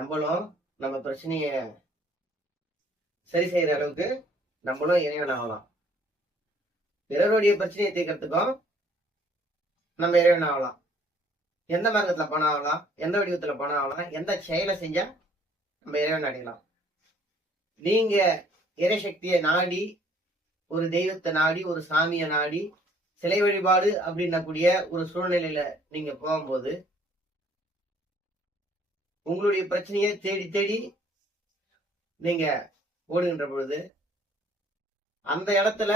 நம்மளும் நம்ம பிரச்சனைய சரி செய்யற அளவுக்கு நம்மளும் இறைவன் ஆகலாம். பிறருடைய பிரச்சனையை தீர்க்கறதுக்கும் நம்ம இறைவன் ஆகலாம். எந்த மார்க்கத்துல பணம் ஆகலாம், எந்த வடிவத்துல பணம் ஆகலாம், எந்த செயலை செஞ்சா நம்ம இறைவன் அடையலாம். நீங்க இறைசக்தியை நாடி, ஒரு தெய்வத்தை நாடி, ஒரு சாமியை நாடி, சிலை வழிபாடு அப்படின்னக்கூடிய ஒரு சூழ்நிலையில நீங்க போகும்போது உங்களுடைய பிரச்சனையை தேடி தேடி நீங்க ஓடுகின்ற பொழுது அந்த இடத்துல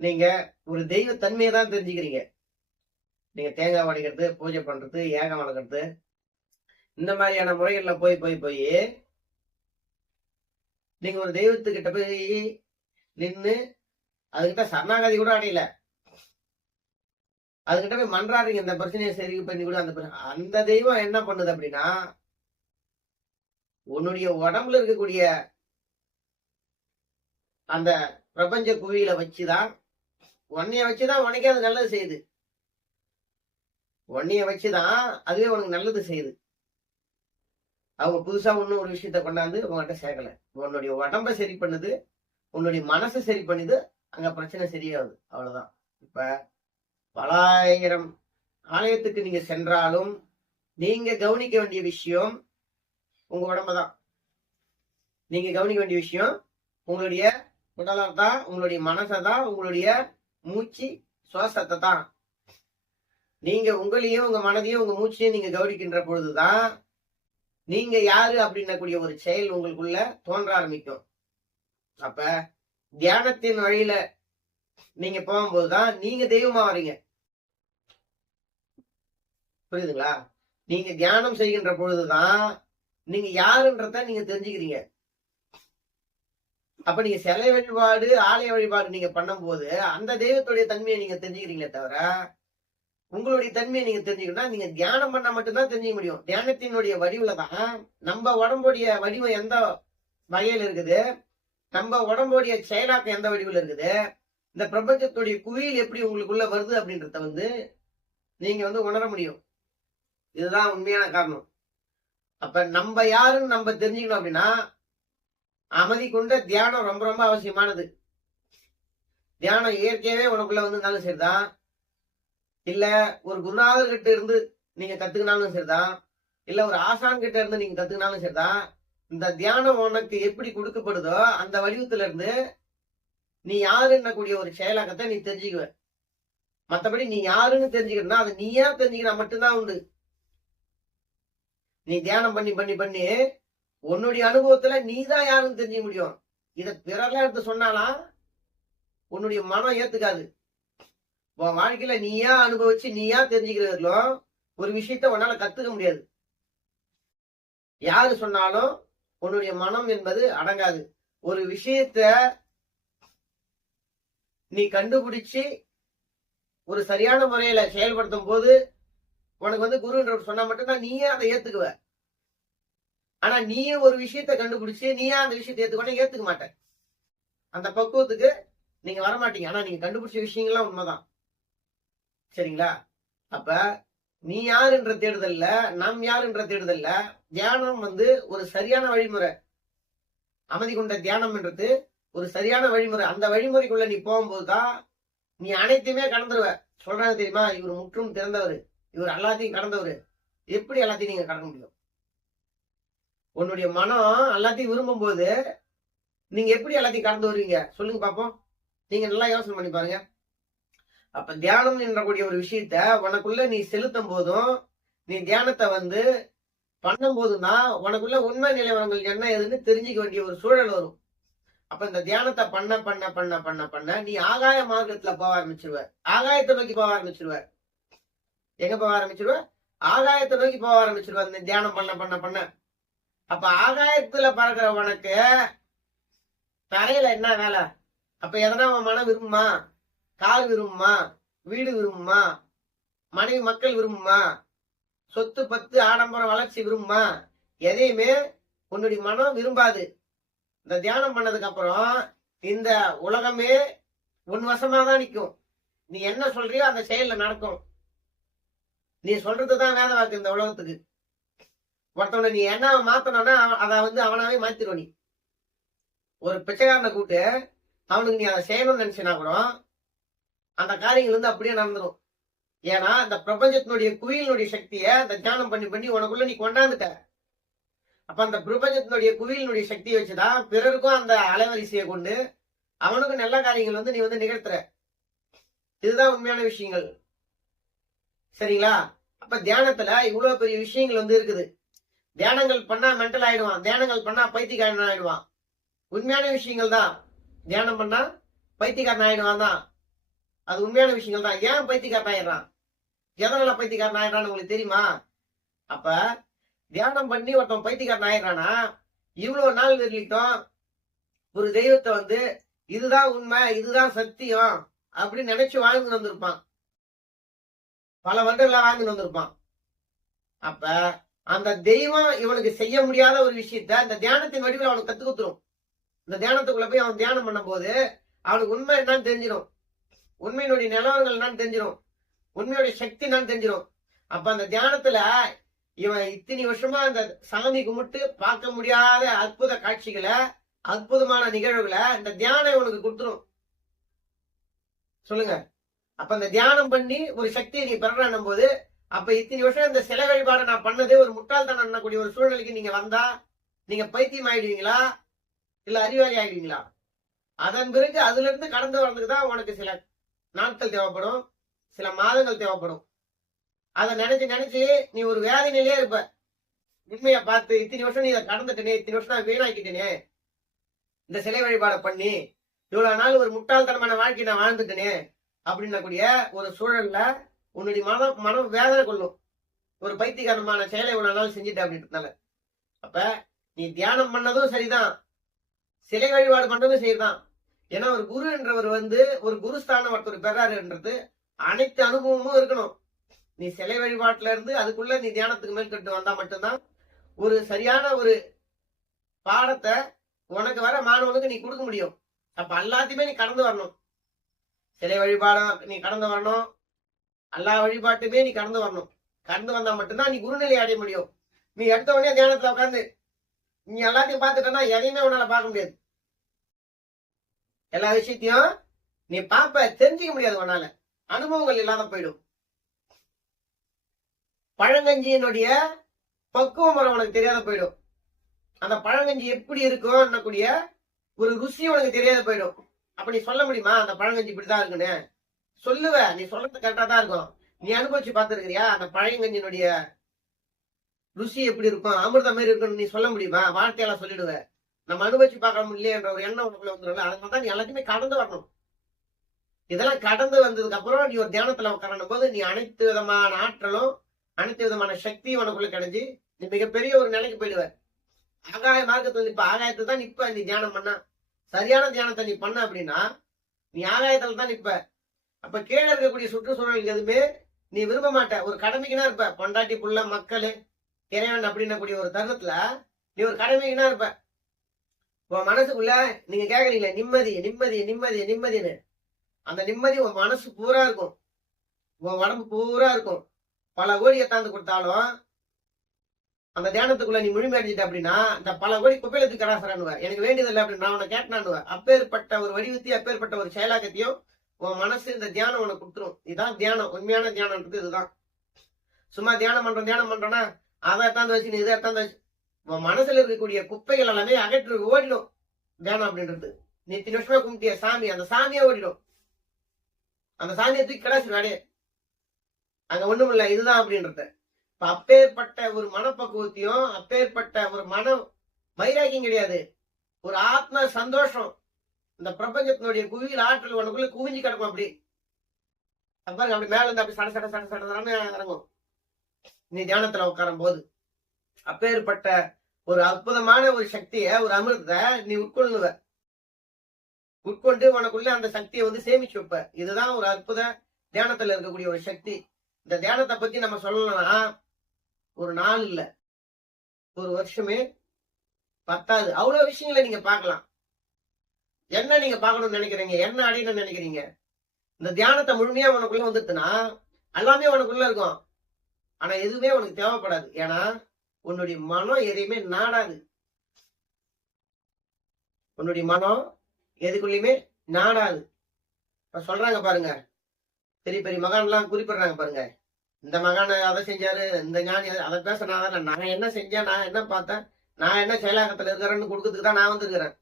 நீங்க ஒரு தெய்வ தன்மையை தான் தெரிஞ்சுக்கிறீங்க. நீங்க தேங்காய் உடைக்கிறது, பூஜை பண்றது, ஏகம் வளர்க்கறது, இந்த மாதிரியான முறைகள்ல போய் போய் போய் நீங்க ஒரு தெய்வத்துக்கிட்ட போய் நின்று அதுகிட்ட சரணாகதி கூட அடையல, அதுகிட்ட போய் மன்றாடுறீங்க இந்த பிரச்சனையை சரி பண்ணி கூட. அந்த தெய்வம் என்ன பண்ணுது அப்படின்னா, உன்னுடைய உடம்புல இருக்கக்கூடிய அந்த பிரபஞ்ச குவியில வச்சுதான், உன்னைய வச்சுதான் உனக்கே அது நல்லது செய்யுது. உன்னைய வச்சுதான் அதுவே உனக்கு நல்லது செய்யுது. அவங்க புதுசா ஒன்னும் ஒரு விஷயத்த கொண்டாந்து உங்ககிட்ட சேர்க்கல. உன்னுடைய உடம்ப சரி பண்ணுது, உன்னுடைய மனசை சரி பண்ணுது, அங்க பிரச்சனை சரியாகுது. அவ்வளவுதான். இப்ப பலாயிரம் ஆலயத்துக்கு நீங்க சென்றாலும் நீங்க கவனிக்க வேண்டிய விஷயம் உங்க உடம்பதான். நீங்க கவனிக்க வேண்டிய விஷயம் உங்களுடைய உடலை தான், உங்களுடைய மனசை தான், உங்களுடைய மூச்சு சுவாசத்தை தான். நீங்க உங்களையும் உங்க மனதையும் உங்க மூச்சையும் நீங்க கவனிக்கின்ற பொழுதுதான் நீங்க யாரு அப்படின்னக்கூடிய ஒரு செயல் உங்களுக்குள்ள தோன்ற ஆரம்பிக்கும். அப்ப தியானத்தின் வழியில நீங்க போகும்போதுதான் நீங்க தெய்வமா வரீங்க. புரியுதுங்களா? நீங்க தியானம் செய்கின்ற பொழுதுதான் நீங்க யாருன்றத நீங்க தெரிஞ்சுக்கிறீங்க. அப்ப நீங்க சிலை வழிபாடு, ஆலய வழிபாடு நீங்க பண்ணும்போது அந்த தெய்வத்துடைய தன்மையை நீங்க தெரிஞ்சுக்கிறீங்களே தவிர, உங்களுடைய தன்மையை நீங்க தெரிஞ்சுக்கணும்னா நீங்க தியானம் பண்ண மட்டும்தான் தெரிஞ்சுக்க முடியும். தியானத்தினுடைய வடிவுல தான் நம்ம உடம்புடைய வடிவம் எந்த வகையில இருக்குது, நம்ம உடம்புடைய செயலாக்கம் எந்த வடிவில் இருக்குது, இந்த பிரபஞ்சத்துடைய குவியல் எப்படி உங்களுக்குள்ள வருது அப்படின்றத நீங்க உணர முடியும். இதுதான் உண்மையான காரணம். அப்ப நம்ம யாருன்னு நம்ம தெரிஞ்சுக்கணும் அப்படின்னா, அமைதி கொண்ட தியானம் ரொம்ப ரொம்ப அவசியமானது. தியானம் இயற்கையாவே உனக்குள்ள இருந்தாலும் சரிதான், இல்ல ஒரு குருநாதர் கிட்ட இருந்து நீங்க கத்துக்கினாலும் சரிதான், இல்ல ஒரு ஆசான் கிட்ட இருந்து நீங்க கத்துக்கினாலும் சரிதான். இந்த தியானம் உனக்கு எப்படி கொடுக்கப்படுதோ அந்த வடிவத்துல இருந்து நீ யாருன்ன கூடிய ஒரு செயலாக்கத்தை நீ தெரிஞ்சுக்குவ. மத்தபடி நீ யாருன்னு தெரிஞ்சுக்கணும்னா அதை நீயா தெரிஞ்சுக்கினா மட்டும்தான் உண்டு. நீ தியானம் பண்ணி பண்ணி பண்ணி உன்னுடைய அனுபவத்துல நீதான் யாருன்னு தெரிஞ்சுக்க முடியும். இத பிறர்லாம் எடுத்து சொன்னாலாம் உன்னுடைய மனம் ஏத்துக்காது. உன் வாழ்க்கையில நீயா அனுபவிச்சு நீயா தெரிஞ்சுக்கிறதுலும் ஒரு விஷயத்த உன்னால கத்துக்க முடியாது. யாரு சொன்னாலும் உன்னுடைய மனம் என்பது அடங்காது. ஒரு விஷயத்த நீ கண்டுபிடிச்சு ஒரு சரியான முறையில செயல்படுத்தும் போது உனக்கு குருன்றவர் சொன்னா மட்டும்தான் நீயே அதை ஏத்துக்குவ. ஆனா நீயே ஒரு விஷயத்த கண்டுபிடிச்சு நீயா அந்த விஷயத்தை ஏத்துக்க மாட்ட. அந்த பக்குவத்துக்கு நீங்க வரமாட்டீங்க. ஆனா நீங்க கண்டுபிடிச்ச விஷயங்கள்லாம் உண்மைதான். சரிங்களா? அப்ப நீ யாருன்ற தேடுதல்ல, நாம் யாருன்ற தேடுதல்ல தியானம் ஒரு சரியான வழிமுறை. அமைதி கொண்ட தியானம் என்றது ஒரு சரியான வழிமுறை. அந்த வழிமுறைக்குள்ள நீ போகும்போதுதான் நீ அனைத்துமே கடந்துருவ. சொல்றாங்க தெரியுமா, இவர் முற்றும் திறந்தவர், இவர் எல்லாத்தையும் கடந்தவர். எப்படி எல்லாத்தையும் நீங்க கடக்க முடியும்? உன்னுடைய மனம் எல்லாத்தையும் விரும்பும் போது நீங்க எப்படி எல்லாத்தையும் கடந்து வருவீங்க சொல்லுங்க பாப்போம். நீங்க நல்லா யோசனை பண்ணி பாருங்க. அப்ப தியானம் என்றக்கூடிய ஒரு விஷயத்த உனக்குள்ள நீ செலுத்தும் போதும், நீ தியானத்தை பண்ணும் போதும் தான் உனக்குள்ள உண்மை நிலவரங்கள் என்ன ஏதுன்னு தெரிஞ்சுக்க வேண்டிய ஒரு சூழல் வரும். அப்ப இந்த தியானத்தை பண்ண பண்ண பண்ண பண்ண பண்ண நீ ஆகாய மார்க்கத்துல போக ஆரம்பிச்சிருவ. ஆகாயத்தை நோக்கி போக ஆரம்பிச்சிருவ. எங்க போக ஆரம்பிச்சிருவ? ஆகாயத்தை நோக்கி போக ஆரம்பிச்சிருவ இந்த தியானம் பண்ண பண்ண பண்ண. அப்ப ஆகாயத்துல பறக்கிற உனக்கு தரையில என்ன வேலை? அப்ப எதனா உன் மனம் விரும்புமா? கால் விரும்புமா? வீடு விரும்புமா? மனைவி மக்கள் விரும்புமா? சொத்து பத்து ஆடம்பரம் வளர்ச்சி விரும்புமா? எதையுமே உன்னுடைய மனம் விரும்பாது. இந்த தியானம் பண்ணதுக்கு அப்புறம் இந்த உலகமே உன் வசமாதான் நிற்கும். நீ என்ன சொல்றியோ அந்த செயல்ல நடக்கும். நீ சொல்றதுதான் வேத வாக்கு இந்த உலகத்துக்கு. ஒருத்தவனை நீ என்ன மாத்தணும்னா அதை அவனாவே மாத்திருவ. நீ ஒரு பிச்சைக்காரனை கூட்டு அவனுக்கு நீ அதை செய்யணும்னு நினைச்சினா கூட அந்த காரியங்கள் அப்படியே நடந்துடும். ஏன்னா இந்த பிரபஞ்சத்தினுடைய குவியலினுடைய சக்தியை அந்த தியானம் பண்ணி பண்ணி உனக்குள்ள நீ கொண்டாந்துட்ட. அப்ப அந்த பிரபஞ்சத்தினுடைய குவியலினுடைய சக்தியை வச்சுதான் பிறருக்கும் அந்த அலைவரிசையை கொண்டு அவனுக்கும் நல்ல காரியங்கள் நீ நிகழ்த்துற. இதுதான் உண்மையான விஷயங்கள். சரிங்களா? அப்ப தியானத்துல இவ்வளவு பெரிய விஷயங்கள் இருக்குது. தியானங்கள் பண்ணா மென்டல் ஆயிடுவான், தியானங்கள் பண்ணா பைத்தியக்காரன் ஆயிடுவான். உண்மையான விஷயங்கள் தான். தியானம் பண்ணா பைத்தியக்காரன் ஆயிடுவான் தான், அது உண்மையான விஷயங்கள் தான். ஏன் பைத்தியக்காரன் ஆயிடுறான், எதனால பைத்தியக்காரன் ஆயிடுறான்னு உங்களுக்கு தெரியுமா? அப்ப தியானம் பண்ணி ஒருத்தன் பைத்தியக்காரன் ஆயிடுறானா, இவ்வளவு நாள் வரலிட்டும் ஒரு தெய்வத்தை இதுதான் உண்மை, இதுதான் சத்தியம் அப்படின்னு நினைச்சு வாழ்ந்து வந்திருப்பான். பல வருடங்களா வாழ்ந்து வந்திருப்பான். அப்ப அந்த தெய்வம் இவனுக்கு செய்ய முடியாத ஒரு விஷயத்த இந்த தியானத்தின் வடிவில் அவனுக்கு கத்து கொடுத்துரும். இந்த தியானத்துக்குள்ள போய் அவன் தியானம் பண்ணும் போது அவனுக்கு உண்மை என்னன்னு தெரிஞ்சிடும், உண்மையினுடைய நிலவரங்கள் என்னன்னு தெரிஞ்சிடும், உண்மையுடைய சக்தி என்னன்னு தெரிஞ்சிடும். அப்ப அந்த தியானத்துல இவன் இத்தனை வருஷமா அந்த சாமி கும்பிட்டு பார்க்க முடியாத அற்புத காட்சிகளை, அற்புதமான நிகழ்வுகளை இந்த தியானம் இவனுக்கு கொடுத்துரும். சொல்லுங்க. அப்ப அந்த தியானம் பண்ணி ஒரு சக்தியை நீ பெறணும் போது, அப்ப இத்தனை வருஷம் இந்த சிலை வழிபாடு நான் பண்ணதே ஒரு முட்டாள்தனம் பண்ணக்கூடிய ஒரு சூழ்நிலைக்கு நீங்க வந்தா நீங்க பைத்தியம் ஆயிடுவீங்களா இல்ல அறிவாளி ஆயிடுவீங்களா? அதன் பிறகு அதுல இருந்து கடந்து வர்றதுக்கு தான் உனக்கு சில நாட்கள் தேவைப்படும், சில மாதங்கள் தேவைப்படும். அதை நினைச்சு நினைச்சு நீ ஒரு வேதனையிலே இருப்ப. உண்மையை பார்த்து இத்தனை வருஷம் நீ இதை கடந்துட்டனே, இத்தனை வருஷம் நான் வீணாக்கிட்டேனே, இந்த சிலை வழிபாடை பண்ணி இவ்வளவு நாள் ஒரு முட்டாள்தனமான வாழ்க்கை நான் வாழ்ந்துட்டேனே அப்படின்னக்கூடிய ஒரு சூழல்ல உன்னுடைய மனம் வேதனை கொள்ளும். ஒரு பைத்தியகாரமான செயலை இவ்வளவு நாள் செஞ்சுட்ட அப்படின்றதுனால. அப்ப நீ தியானம் பண்ணதும் சரிதான், சிலை வழிபாடு பண்றதும் சரிதான். ஏன்னா ஒரு குரு என்றவர் ஒரு குருஸ்தானம் ஒருத்தர் பெறாருன்றது அனைத்து அனுபவமும் இருக்கணும். நீ சிலை வழிபாட்டுல இருந்து அதுக்குள்ள நீ தியானத்துக்கு மேற்கொண்டு வந்தா மட்டும்தான் ஒரு சரியான ஒரு பாடத்தை உனக்கு வர மாணவனுக்கு நீ கொடுக்க முடியும். அப்ப எல்லாத்தையுமே நீ கடந்து வரணும். சிலை வழிபாட நீ கடந்து வரணும், எல்லா வழிபாட்டுமே நீ கடந்து வரணும். கடந்து வந்தா மட்டும்தான் நீ குருநிலை அடைய முடியும். நீ எடுத்த உடனே தியானத்துல உட்காந்து நீ எல்லாத்தையும் பார்த்துட்டா எதையுமே உன்னால பார்க்க முடியாது. எல்லா விஷயத்தையும் நீ பார்ப்ப, தெரிஞ்சுக்க முடியாது உன்னால, அனுபவங்கள் இல்லாத போயிடும். பழங்கஞ்சியினுடைய பக்குவ முறை உனக்கு தெரியாத போயிடும். அந்த பழங்கஞ்சி எப்படி இருக்கும் கூடிய ஒரு ருசி உனக்கு தெரியாத போயிடும். அப்ப நீ சொல்ல முடியுமா அந்த பழங்கஞ்சி இப்படிதான் இருக்குன்னு? சொல்லுவ, நீ சொல்றது கரெக்டா தான் இருக்கும். நீ அனுபவிச்சு பார்த்துருக்கிறியா அந்த பழங்கஞ்சியினுடைய ருசி எப்படி இருக்கும், அமிர்தம் மாதிரி இருக்குன்னு நீ சொல்ல முடியுமா? வார்த்தையெல்லாம் சொல்லிடுவ. நம்ம அனுபவிச்சு பார்க்க முடியலன்ற ஒரு எண்ணம் உனக்குள்ள வந்துடும். அதனாலதான் நீ எல்லாத்தையுமே கடந்து வரணும். இதெல்லாம் கடந்து வந்ததுக்கு அப்புறம் நீ ஒரு தியானத்துல உட்காரணும் போது நீ அனைத்து விதமான ஆற்றலும் அனைத்து விதமான சக்தியும் உனக்குள்ள கிடைஞ்சி நீ மிகப்பெரிய ஒரு நிலைக்கு போயிடுவ. ஆகாய மார்க்கத்துல இப்ப ஆகாயத்தை தான் நிப்ப. நீ தியானம் பண்ணா, சரியான தியானத்தை நீ பண்ண அப்படின்னா நீ ஆகாயத்துல தான் நிப்ப. அப்ப கீழே இருக்கக்கூடிய சுற்றுச்சூழல் எதுவுமே நீ விரும்ப மாட்ட. ஒரு கடமைக்குனா இருப்ப. பொண்டாட்டி புள்ள மக்கள் இறைவன் அப்படின்னக்கூடிய ஒரு தருணத்துல நீ ஒரு கடமைக்குனா இருப்ப. உன் மனசுக்குள்ள நீங்க கேக்குறீங்களே நிம்மதி நிம்மதி நிம்மதி நிம்மதின்னு, அந்த நிம்மதி உன் மனசு பூரா இருக்கும், உன் உடம்பு பூரா இருக்கும். பல கோடியை தாந்து கொடுத்தாலும் அந்த தியானத்துக்குள்ள நீ முழுமையடைஞ்சிட்ட அப்படின்னா இந்த பல கோடி குப்பையிலத்துக்கு கடாசரானுவ. எனக்கு வேண்டியதில்லை அப்படின்னு நான் உன்னை கேட்டானுவ. அப்பேற்பட்ட ஒரு வடிவத்தையும் அப்பேற்பட்ட ஒரு செயலாக்கத்தையும் உன் மனசு இந்த தியானம் உனக்கு கொடுத்துரும். இதுதான் தியானம். உண்மையான தியானம்ன்றது இதுதான். சும்மா தியானம் பண்றோம்னா அதை எடுத்தாந்து வச்சு நீ இதை எடுத்தாந்து வச்சு உன் மனசுல இருக்கக்கூடிய குப்பைகள் எல்லாமே அகற்று ஓடிடும். தியானம் அப்படின்றது நீ இத்தனை வருஷமா கும்பிட்டிய சாமி, அந்த சாமியே ஓடிடும். அந்த சாமியை தூக்கி கடாசினாடே அங்க ஒண்ணும் இல்ல, இதுதான் அப்படின்றத. இப்ப அப்பேற்பட்ட ஒரு மனப்பக்குவத்தையும் அப்பேற்பட்ட ஒரு மன வைராக்கியம் கிடையாது, ஒரு ஆத்ம சந்தோஷம். இந்த பிரபஞ்சத்தினுடைய குவியல் ஆற்றல் உனக்குள்ள குவிஞ்சு கிடக்கும். அப்படி பாருங்க, அப்படி மேல இருந்து அப்படி சட சட சட சடன்னு இறங்கும் நீ தியானத்துல உட்காரும் போது. அப்பேற்பட்ட ஒரு அற்புதமான ஒரு சக்திய, ஒரு அமிர்தத்தை நீ உட்கொள்ளுவ. உட்கொண்டு உனக்குள்ள அந்த சக்தியை சேமிச்சு வைப்ப. இதுதான் ஒரு அற்புத தியானத்துல இருக்கக்கூடிய ஒரு சக்தி. இந்த தியானத்தை பத்தி நம்ம சொல்லணும்னா ஒரு நாள் இல்ல, ஒரு வருஷமே பத்தாது. அவ்வளவு விஷயங்களை நீங்க பார்க்கலாம். என்ன நீங்க பார்க்கணும்னு நினைக்கிறீங்க, என்ன அடையணும்னு நினைக்கிறீங்க? இந்த தியானத்தை முழுமையா உனக்குள்ள வந்துட்டுனா எல்லாமே உனக்குள்ள இருக்கும். ஆனா எதுவுமே உனக்கு தேவைப்படாது. ஏன்னா உன்னுடைய மனம் எதையுமே நாடாது. உன்னுடைய மனம் எதுக்குள்ளயுமே நாடாது. இப்ப சொல்றாங்க பாருங்க, பெரிய பெரிய மகான் எல்லாம் குறிப்பிடுறாங்க பாருங்க, இந்த மகான் அதை செஞ்சாரு, இந்த ஞானி அதை பேசினாதான் நான் என்ன செஞ்சேன், நான் என்ன பார்த்தேன், நான் என்ன செயலாக்கத்துல இருக்கிறேன்னு கொடுக்கறதுக்கு தான் நான் வந்திருக்கிறேன்.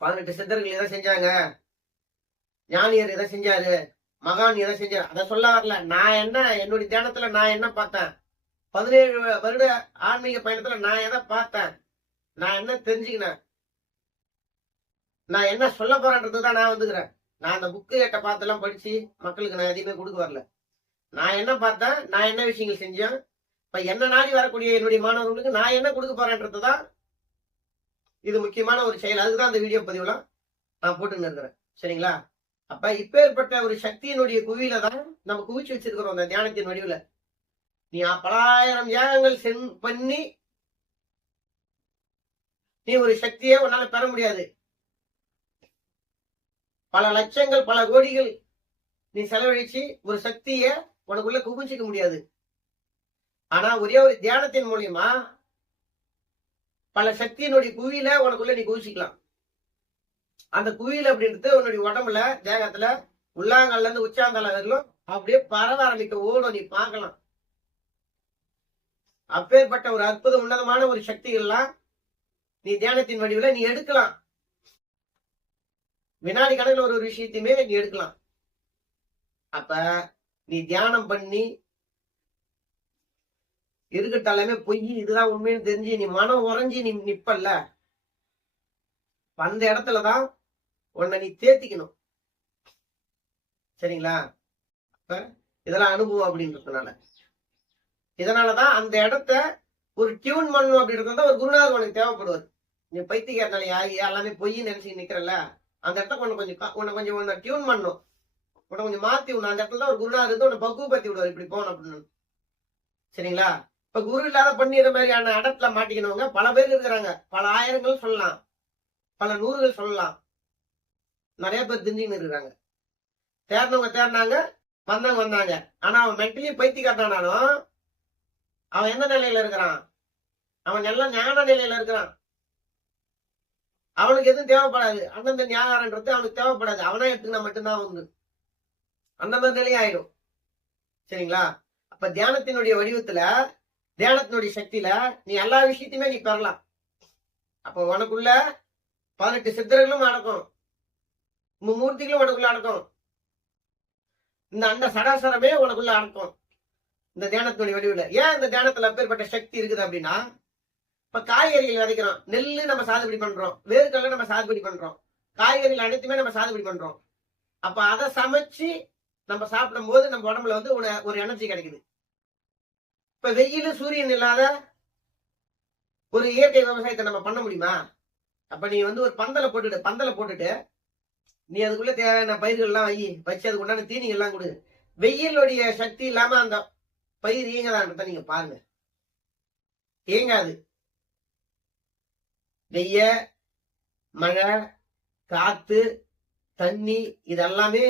18 சித்தர்கள் எதை செஞ்சாங்க, ஞானியர் எதை செஞ்சாரு, மகான் எதை செஞ்சாரு, அதை சொல்ல வரல. நான் என்ன என்னுடைய தியானத்துல நான் என்ன பார்த்தேன், 17 வருட ஆன்மீக பயணத்துல நான் எதை பார்த்தேன், நான் என்ன தெரிஞ்சுக்கினேன், நான் என்ன சொல்ல போறேன்றதுதான் நான் வந்துக்கிறேன். நான் அந்த புக்கு கேட்ட பார்த்தெல்லாம் படிச்சு மக்களுக்கு நான் எதையுமே கொடுக்க வரல. நான் என்ன பார்த்தேன், நான் என்ன விஷயங்கள் செஞ்சேன், இப்ப என்ன நாடி வரக்கூடிய என்னுடைய மாணவர்களுக்கு நான் என்ன கொடுக்க போறேன்றதுதான் இது முக்கியமான ஒரு செயல். அதுக்குதான் அந்த வீடியோ பதிவுலாம் நான் போட்டுன்னு இருக்கிறேன். சரிங்களா? அப்ப இப்பேற்பட்ட ஒரு சக்தியினுடைய குவியில தான் நம்ம குவிச்சு வச்சிருக்கிறோம் அந்த தியானத்தின் வடிவுல. நீ பலாயிரம் யாகங்கள் பண்ணி நீ ஒரு சக்தியை உன்னால பெற முடியாது. பல லட்சங்கள் பல கோடிகள் நீ செலவழிச்சு ஒரு சக்திய உனக்குள்ள குவிச்சிக்க முடியாது. ஆனா ஒரே ஒரு தியானத்தின் மூலியமா பல சக்தியினுடைய குவியில உனக்குள்ள நீ குவிச்சிக்கலாம். அந்த குவியல் அப்படின்றது உன்னுடைய உடம்புல தேகத்துல உள்ளாங்கல்ல இருந்து உச்சாங்கல்ல வரலும் அப்படியே பரவ ஆரம்பிக்க ஓடும். நீ பார்க்கலாம். அப்பேற்பட்ட ஒரு அற்புத உன்னதமான ஒரு சக்திகள்லாம் நீ தியானத்தின் வடிவுல நீ எடுக்கலாம். வினாடி கணக்குல ஒரு விஷயத்தையுமே நீ எடுக்கலாம். அப்ப நீ தியானம் பண்ணி இருக்கட்டாலுமே பொய் இதுதான் உண்மைன்னு தெரிஞ்சு நீ மனம் உறைஞ்சி நீ நிப்பல்ல, அந்த இடத்துலதான் உன்னை நீ தேத்திக்கணும். சரிங்களா? அப்ப இதெல்லாம் அனுபவம் அப்படின்றதுனால இதனாலதான் அந்த இடத்த ஒரு டியூன் பண்ணணும் அப்படின்றத ஒரு குருநாதர் உனக்கு தேவைப்படுவார். நீ பைத்தியக்காரனால ஆகி எல்லாமே பொய் நினைச்சு நிக்கிறல்ல, அந்த இடத்த கொஞ்சம் டியூன் பண்ணும், உன்னை கொஞ்சம் மாத்தி விடணும். அந்த இடத்துல ஒரு குருநாதர் இருந்து உன்னை பக்குவப்படுத்தி விடுவார், இப்படி போகணும் அப்படின்னு. சரிங்களா? இப்ப குரு இல்லாத பண்ணிடுற மாதிரியான இடத்துல மாட்டிக்கணுங்க பல பேர் இருக்கிறாங்க. பல ஆயிரங்கள் சொல்லலாம், பல நூறுகள் சொல்லலாம். நிறைய பேர் தெரிஞ்சுன்னு இருக்கிறாங்க. தேர்னவங்க தேர்னாங்க, வந்தவங்க வந்தாங்க. ஆனா அவன் மென்டலி பைத்தியக்காரனாலும் அவன் எந்த நிலையில இருக்கிறான், அவன் நல்ல ஞான நிலையில இருக்கிறான். அவனுக்கு எதுவும் தேவைப்படாது, அந்தந்த ஞானன்றது அவனுக்கு தேவைப்படாது. அவனா எடுத்துக்கினா மட்டும்தான் வந்து அந்த மாதிரி நிலையும் ஆயிடும். சரிங்களா? அப்ப தியானத்தினுடைய வடிவத்துல தியானத்தினுடைய சக்தியில நீ எல்லா விஷயத்தையுமே நீ பெறலாம். அப்ப உனக்குள்ள 18 சித்தர்களும் அடக்கும், மூர்த்திகளும் உனக்குள்ள அடக்கும், இந்த அந்த சடாசரமே உனக்குள்ள அடக்கும் இந்த தியானத்தினுடைய வடிவுல. ஏன் இந்த தியானத்துல அப்பேற்பட்ட சக்தி இருக்குது அப்படின்னா, இப்ப காய்கறிகள் விதைக்கிறோம், நெல்லு நம்ம சாகுபடி பண்றோம், வேர்க்கடலை நம்ம சாகுபடி பண்றோம், காய்கறிகள் அனைத்துமே நம்ம சாகுபடி பண்றோம். அப்ப அதை சமைச்சு நம்ம சாப்பிடும் போது நம்ம உடம்புல வந்து ஒரு எனர்ஜி கிடைக்குது. இப்ப வெயில் சூரியன் இல்லாத ஒரு இயற்கை விவசாயத்தை நம்ம பண்ண முடியுமா? அப்ப நீ வந்து ஒரு பந்தலை போட்டுட்டு நீ அதுக்குள்ள தேவையான பயிர்கள் எல்லாம் வச்சு அதுக்கு உண்டான தீனிகள் எல்லாம் கொடு. வெயிலுடைய சக்தி இல்லாம அந்த பயிர் இயங்கதான்றத நீங்க பாருங்க, இயங்காது. வெய்ய, மழை, காத்து, தண்ணி இதெல்லாமே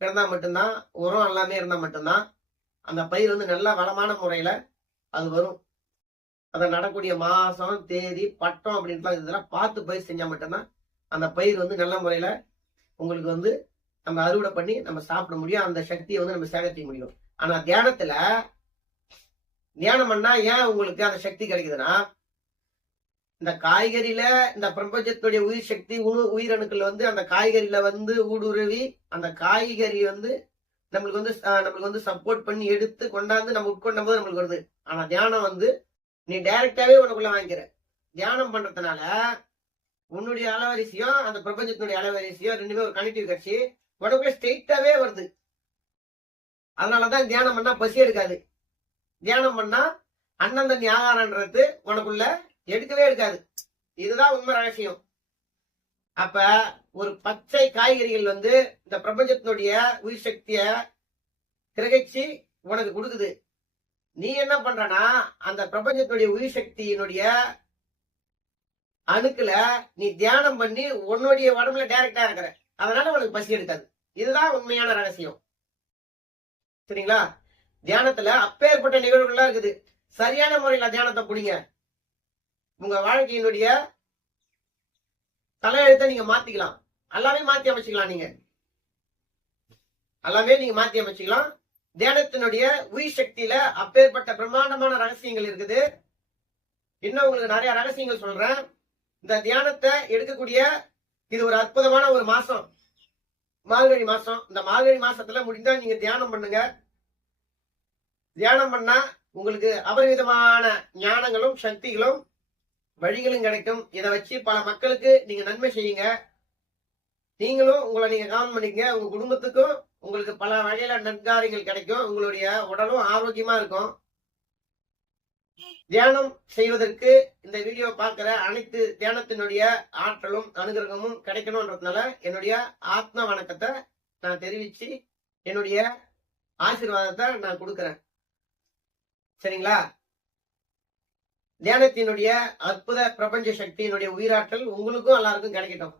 இருந்தா மட்டும்தான், உரம் எல்லாமே இருந்தா மட்டும்தான் அந்த பயிர் வந்து நல்ல வளமான முறையில அது வரும். அதை நடக்கூடிய மாசம் தேதி பட்டம் அப்படின்ட்டு இதெல்லாம் பார்த்து பயிர் செஞ்சா மட்டும்தான் அந்த பயிர் வந்து நல்ல முறையில உங்களுக்கு வந்து நம்ம அறுவடை பண்ணி நம்ம சாப்பிட முடியும், அந்த சக்தியை வந்து நம்ம சேகரிக்க முடியும். ஆனா தியானத்துல தியானம் பண்ணா ஏன் உங்களுக்கு அந்த சக்தி கிடைக்குதுன்னா, இந்த காய்கறியில இந்த பிரபஞ்சத்துடைய உயிர் சக்தி உயிரணுக்கள் வந்து அந்த காய்கறியில வந்து ஊடுருவி அந்த காய்கறி வந்து நம்மளுக்கு வந்து சப்போர்ட் பண்ணி எடுத்து கொண்டாந்து நம்ம உட்கொண்ட போது நம்மளுக்கு வருது. ஆனா தியானம் வந்து நீ டைரக்டாவே உனக்குள்ள வாங்கிக்கிற. தியானம் பண்றதுனால உன்னுடைய அலவரிசையும் அந்த பிரபஞ்சத்தினுடைய அலவரிசையும் ரெண்டுமே ஒரு கனெக்டிவ் கட்சி உனக்குள்ள ஸ்ட்ரெயிட்டாவே வருது. அதனாலதான் தியானம் பண்ணா பசி எடுக்காது. தியானம் பண்ணா அண்ணந்த ஞாகாரன்றது உனக்குள்ள எடுக்கவே எடுக்காது. இதுதான் உண்மை ரகசியம். அப்ப ஒரு பச்சை காய்கறிகள் வந்து இந்த பிரபஞ்சத்தினுடைய உயிர் சக்திய கிரகிச்சு உனக்கு கொடுக்குது. நீ என்ன பண்றனா அந்த பிரபஞ்சத்தினுடைய உயிர் சக்தியினுடைய அணுக்குல நீ தியானம் பண்ணி உன்னுடைய உடம்புல டைரக்டா இருக்கிற, அதனால உனக்கு பசி எடுக்காது. இதுதான் உண்மையான ரகசியம். சரிங்களா? தியானத்துல அப்பேற்பட்ட நிகழ்வுகள்லாம் இருக்குது. சரியான முறையில தியானத்தை புடிங்க. உங்க வாழ்க்கையினுடைய தலையெழுத்தை நீங்க மாத்திக்கலாம். எல்லாமே மாத்தி அமைச்சுக்கலாம். நீங்க மாத்தி அமைச்சுக்கலாம். தியானத்தினுடைய உயிர் சக்தியில அப்பேற்பட்ட பிரம்மாண்டமான ரகசியங்கள் இருக்குது. இன்னும் உங்களுக்கு நிறைய ரகசியங்கள் சொல்றேன். இந்த தியானத்தை எடுக்கக்கூடிய இது ஒரு அற்புதமான ஒரு மாசம், மார்கழி மாசம். இந்த மார்கழி மாசத்துல முடிந்தா நீங்க தியானம் பண்ணுங்க. தியானம் பண்ணா உங்களுக்கு அபரிவிதமான ஞானங்களும் சக்திகளும் வழிகளும் கிடைக்கும். இதை வச்சு பல மக்களுக்கு நீங்க நன்மை செய்யுங்க. நீங்களும் உங்களை நீங்க கவனம் பண்ணிக்கங்க. உங்க குடும்பத்துக்கும் உங்களுக்கு பல வகையில நன்காரியங்கள் கிடைக்கும். உங்களுடைய உடலும் ஆரோக்கியமா இருக்கும். தியானம் செய்வதற்கு இந்த வீடியோ பார்க்கிற அனைத்து தியானத்தினுடைய ஆற்றலும் அனுகிரகமும் கிடைக்கணும்ன்றதுனால என்னுடைய ஆத்ம வணக்கத்தை நான் தெரிவிச்சு என்னுடைய ஆசீர்வாதத்தை நான் கொடுக்கிறேன். சரிங்களா? தியானத்தினுடைய அற்புத பிரபஞ்ச சக்தியினுடைய உயிராற்றல் உங்களுக்கும் எல்லாருக்கும் கிடைக்கட்டும்.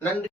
நன்றி.